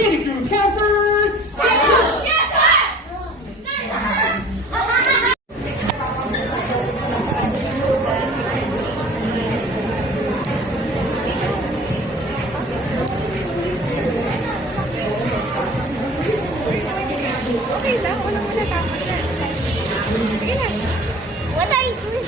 Panic Room Campers! Salute! Yes, sir! Okay lang, walang matatapos yan. Sige na. What are you doing?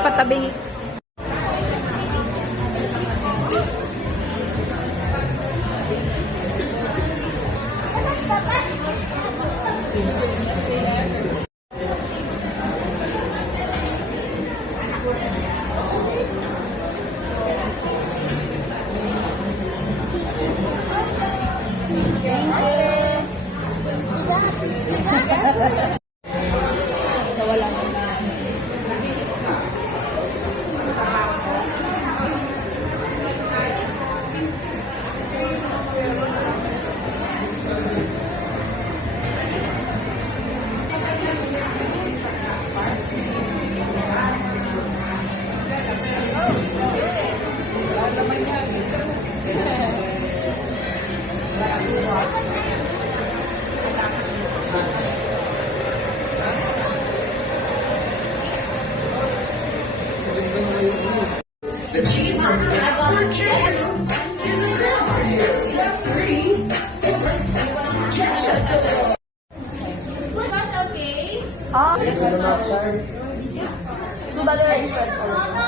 Patabi. Wala na. The cheeseburger for chicken is a grilled for you. Step 3, it's a ketchup. What's okay? Ah. $2 extra.